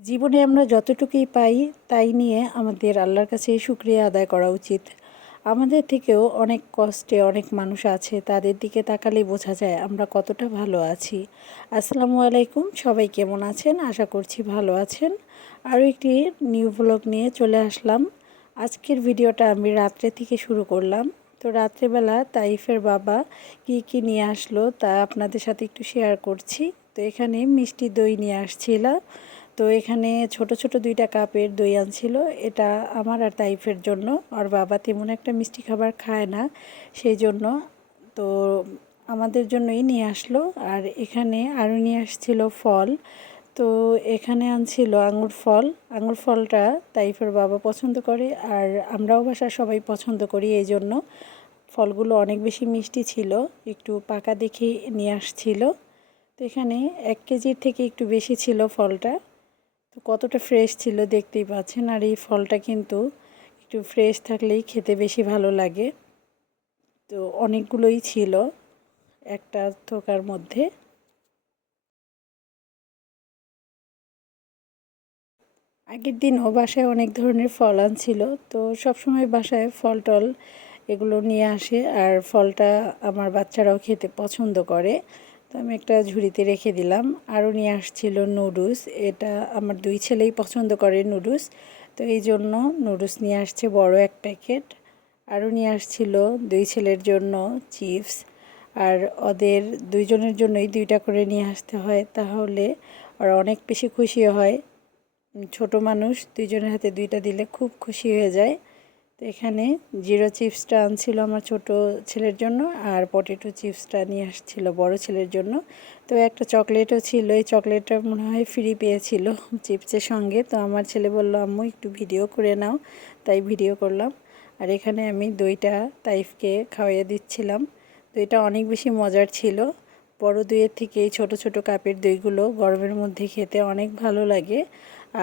জীবনে আমরা যতটুকুই পাই তাই নিয়ে আমাদের আল্লাহর কাছে শুকরিয়া আদায় করা উচিত। আমাদের থেকেও অনেক কষ্টে অনেক মানুষ আছে, তাদের দিকে তাকালেই বোঝা যায় আমরা কতটা ভালো আছি। আসসালামু আলাইকুম, সবাই কেমন আছেন? আশা করছি ভালো আছেন। আরও একটি নিউ ব্লগ নিয়ে চলে আসলাম। আজকের ভিডিওটা আমি রাত্রে থেকে শুরু করলাম। তো রাত্রেবেলা তাইফের বাবা কি নিয়ে আসলো তা আপনাদের সাথে একটু শেয়ার করছি। তো এখানে মিষ্টি দই নিয়ে আসছিল। তো এখানে ছোট ছোট 2টা কাপের দই আনছিল। এটা আমার আর তাইফের জন্য। আর বাবা তেমন একটা মিষ্টি খাবার খায় না, সেই জন্য তো আমাদের জন্যই নিয়ে আসলো। আর এখানে আরও নিয়ে আসছিল ফল। তো এখানে আনছিল আঙুর ফল। আঙুর ফলটা তাইফের বাবা পছন্দ করে, আর আমরাও বাসার সবাই পছন্দ করি, এই জন্য ফলগুলো অনেক বেশি মিষ্টি ছিল, একটু পাকা দেখে নিয়ে আসছিল। তো এখানে 1 কেজির থেকে একটু বেশি ছিল ফলটা। তো কতটা ফ্রেশ ছিল দেখতেই পাচ্ছেন। আর এই ফলটা কিন্তু একটু ফ্রেশ থাকলেই খেতে বেশি ভালো লাগে। তো অনেকগুলোই ছিল একটা থোকার মধ্যে। আগের দিনও বাসায় অনেক ধরনের ফল আনছিল। তো সবসময় বাসায় ফল টল এগুলো নিয়ে আসে, আর ফলটা আমার বাচ্চারাও খেতে পছন্দ করে। তো আমি একটা ঝুড়িতে রেখে দিলাম। আরও নিয়ে আসছিল নুডলস। এটা আমার 2 ছেলেই পছন্দ করে নুডলস, তো এই জন্য নুডলস নিয়ে আসছে বড় 1 প্যাকেট। আরও নিয়ে আসছিল 2 ছেলের জন্য চিপস। আর ওদের 2 জনের জন্যই 2টা করে নিয়ে আসতে হয়, তাহলে ওরা অনেক বেশি খুশি হয়। ছোট মানুষ, 2 জনের হাতে 2টা দিলে খুব খুশি হয়ে যায়। তো এখানে জিরো চিপসটা আনছিল আমার ছোট ছেলের জন্য, আর পটেটো চিপসটা নিয়ে আসছিল বড় ছেলের জন্য। তো একটা চকলেটও ছিল, এই চকলেটটা মনে হয় ফ্রি পেয়েছিল চিপসের সঙ্গে। তো আমার ছেলে বলল, আম্মু একটু ভিডিও করে নাও, তাই ভিডিও করলাম। আর এখানে আমি দইটা তাইফকে খাওয়াইয়ে দিচ্ছিলাম। দইটা অনেক বেশি মজার ছিল। বড় দইয়ের থেকে এই ছোট ছোট কাপের দইগুলো গরমের মধ্যে খেতে অনেক ভালো লাগে।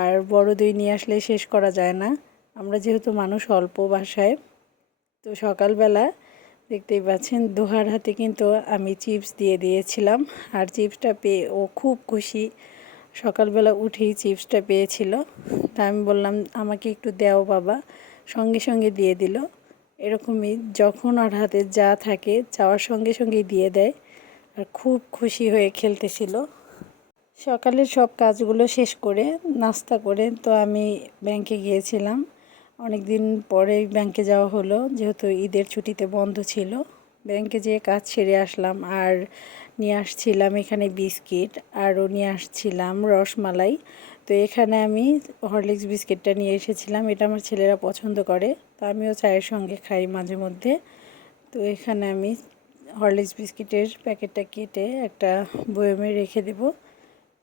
আর বড় দই নিয়ে আসলে শেষ করা যায় না। আমরা যেহেতু মানুষ অল্প বাসায়, তো সকালবেলা দেখতেই পাচ্ছেন দোহার হাতে কিন্তু আমি চিপস দিয়ে দিয়েছিলাম। আর চিপসটা পেয়ে ও খুব খুশি, সকালবেলা উঠেই চিপসটা পেয়েছিল। তা আমি বললাম, আমাকে একটু দাও বাবা, সঙ্গে সঙ্গে দিয়ে দিল। এরকমই যখন ওর হাতে যা থাকে চাওয়ার সঙ্গে সঙ্গেই দিয়ে দেয়, আর খুব খুশি হয়ে খেলতেছিল। সকালের সব কাজগুলো শেষ করে নাস্তা করে তো আমি ব্যাংকে গিয়েছিলাম। অনেক দিন পরে ব্যাংকে যাওয়া হলো, যেহেতু ঈদের ছুটিতে বন্ধ ছিল। ব্যাংকে যেয়ে কাজ সেরে আসলাম। আর নিয়ে আসছিলাম এখানে বিস্কিট, আরও নিয়ে আসছিলাম রসমালাই। তো এখানে আমি হরলিক্স বিস্কিটটা নিয়ে এসেছিলাম, এটা আমার ছেলেরা পছন্দ করে, তো আমিও চায়ের সঙ্গে খাই মাঝে মধ্যে। তো এখানে আমি হরলিক্স বিস্কিটের প্যাকেটটা কেটে একটা বয়মে রেখে দেব।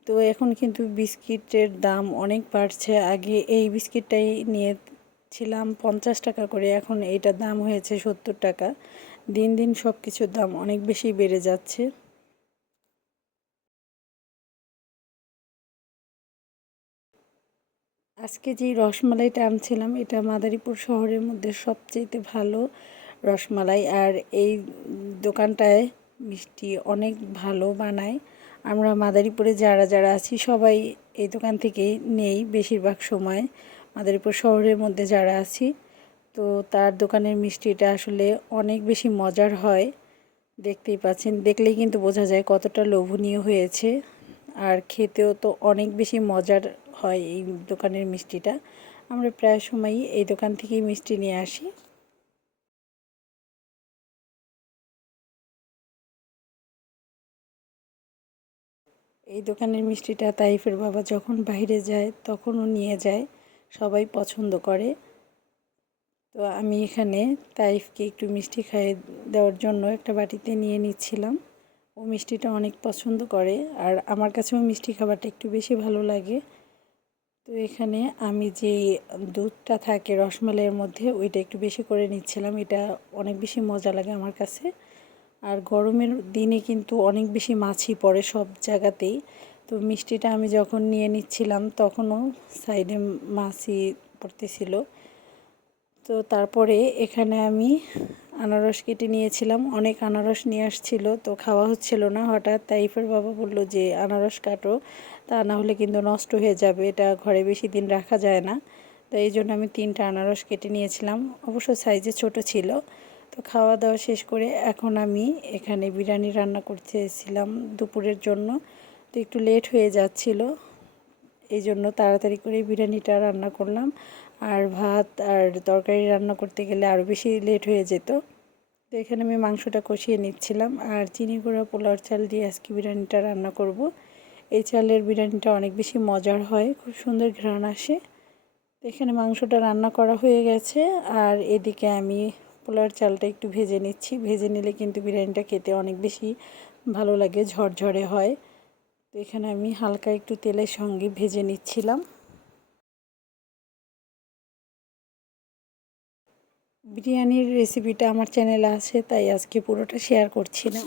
তো এখন কিন্তু বিস্কিটের দাম অনেক বাড়ছে। আগে এই বিস্কিটটাই নিয়েছিলাম 50 টাকা করে, এখন এইটার দাম হয়েছে 70 টাকা। দিন দিন সব কিছুর দাম অনেক বেশি বেড়ে যাচ্ছে। আজকে যেই রসমালাইটা আনছিলাম, এটা মাদারীপুর শহরের মধ্যে সবচেয়ে ভালো রসমালাই। আর এই দোকানটায় মিষ্টি অনেক ভালো বানায়। আমরা মাদারীপুরে যারা যারা আছি সবাই এই দোকান থেকেই নেই বেশিরভাগ সময়, মাদারীপুর শহরের মধ্যে যারা আছি। তো তার দোকানের মিষ্টিটা আসলে অনেক বেশি মজার হয়। দেখতেই পাচ্ছেন, দেখলেই কিন্তু বোঝা যায় কতটা লোভনীয় হয়েছে। আর খেতেও তো অনেক বেশি মজার হয় এই দোকানের মিষ্টিটা। আমরা প্রায় সময়ই এই দোকান থেকেই মিষ্টি নিয়ে আসি। এই দোকানের মিষ্টিটা তাইফের বাবা যখন বাইরে যায় তখনও নিয়ে যায়, সবাই পছন্দ করে। তো আমি এখানে তাইফকে একটু মিষ্টি খাইয়ে দেওয়ার জন্য একটা বাটিতে নিয়ে নিচ্ছিলাম। ও মিষ্টিটা অনেক পছন্দ করে, আর আমার কাছেও মিষ্টি খাবারটা একটু বেশি ভালো লাগে। তো এখানে আমি যে দুধটা থাকে রসমালাইয়ের মধ্যে ওইটা একটু বেশি করে নিচ্ছিলাম, এটা অনেক বেশি মজা লাগে আমার কাছে। আর গরমের দিনে কিন্তু অনেক বেশি মাছি পড়ে সব জায়গাতেই। তো মিষ্টিটা আমি যখন নিয়ে নিচ্ছিলাম তখনও সাইডে মাছি পড়তেছিল। তো তারপরে এখানে আমি আনারস কেটে নিয়েছিলাম, অনেক আনারস নিয়ে আসছিল, তো খাওয়া হচ্ছিল না। হঠাৎ তাইফের বাবা বলল যে আনারস কাটো, তা না হলে কিন্তু নষ্ট হয়ে যাবে, এটা ঘরে বেশি দিন রাখা যায় না। তো এই জন্য আমি 3টা আনারস কেটে নিয়েছিলাম, অবশ্য সাইজে ছোট ছিল। তো খাওয়া দাওয়া শেষ করে এখন আমি এখানে বিরিয়ানি রান্না করতেছিলাম দুপুরের জন্য। তো একটু লেট হয়ে যাচ্ছিল, এই জন্য তাড়াতাড়ি করে বিরিয়ানিটা রান্না করলাম। আর ভাত আর তরকারি রান্না করতে গেলে আরও বেশি লেট হয়ে যেত। তো এখানে আমি মাংসটা কষিয়ে নিচ্ছিলাম, আর চিনি গুঁড়া পোলাওর চাল দিয়ে আজকে বিরিয়ানিটা রান্না করব। এই চালের বিরিয়ানিটা অনেক বেশি মজার হয়, খুব সুন্দর ঘ্রাণ আসে। তো এখানে মাংসটা রান্না করা হয়ে গেছে, আর এদিকে আমি পোলাওর চালটা একটু ভেজে নিচ্ছি। ভেজে নিলে কিন্তু বিরিয়ানিটা খেতে অনেক বেশি ভালো লাগে, ঝরঝরে হয়। তো এখানে আমি হালকা একটু তেলের সঙ্গে ভেজে নিচ্ছিলাম। বিরিয়ানির রেসিপিটা আমার চ্যানেলে আছে, তাই আজকে পুরোটা শেয়ার করছি না।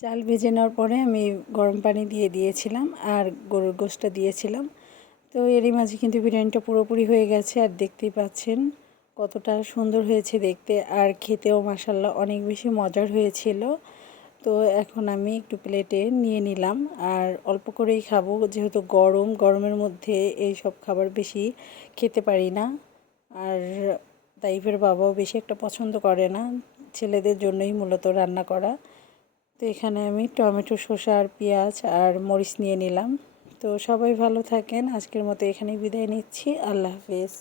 চাল ভেজে নেওয়ার পরে আমি গরম পানি দিয়ে দিয়েছিলাম আর গরুর গোশটা দিয়েছিলাম। তো এরই মাঝে কিন্তু বিরিয়ানিটা পুরোপুরি হয়ে গেছে, আর দেখতেই পাচ্ছেন কতটা সুন্দর হয়েছে দেখতে, আর খেতেও মাশাআল্লাহ অনেক বেশি মজার হয়েছিল। তো এখন আমি একটু প্লেটে নিয়ে নিলাম, আর অল্প করেই খাবো, যেহেতু গরমের মধ্যে এই সব খাবার বেশি খেতে পারি না। আর তাইফের বাবাও বেশি একটা পছন্দ করে না, ছেলেদের জন্যই মূলত রান্না করা। তো এখানে আমি টমেটো, শসা আর পেঁয়াজ আর মরিচ নিয়ে নিলাম। তো সবাই ভালো থাকেন, আজকের মতো এখানেই বিদায় নিচ্ছি। আল্লাহ হাফেজ।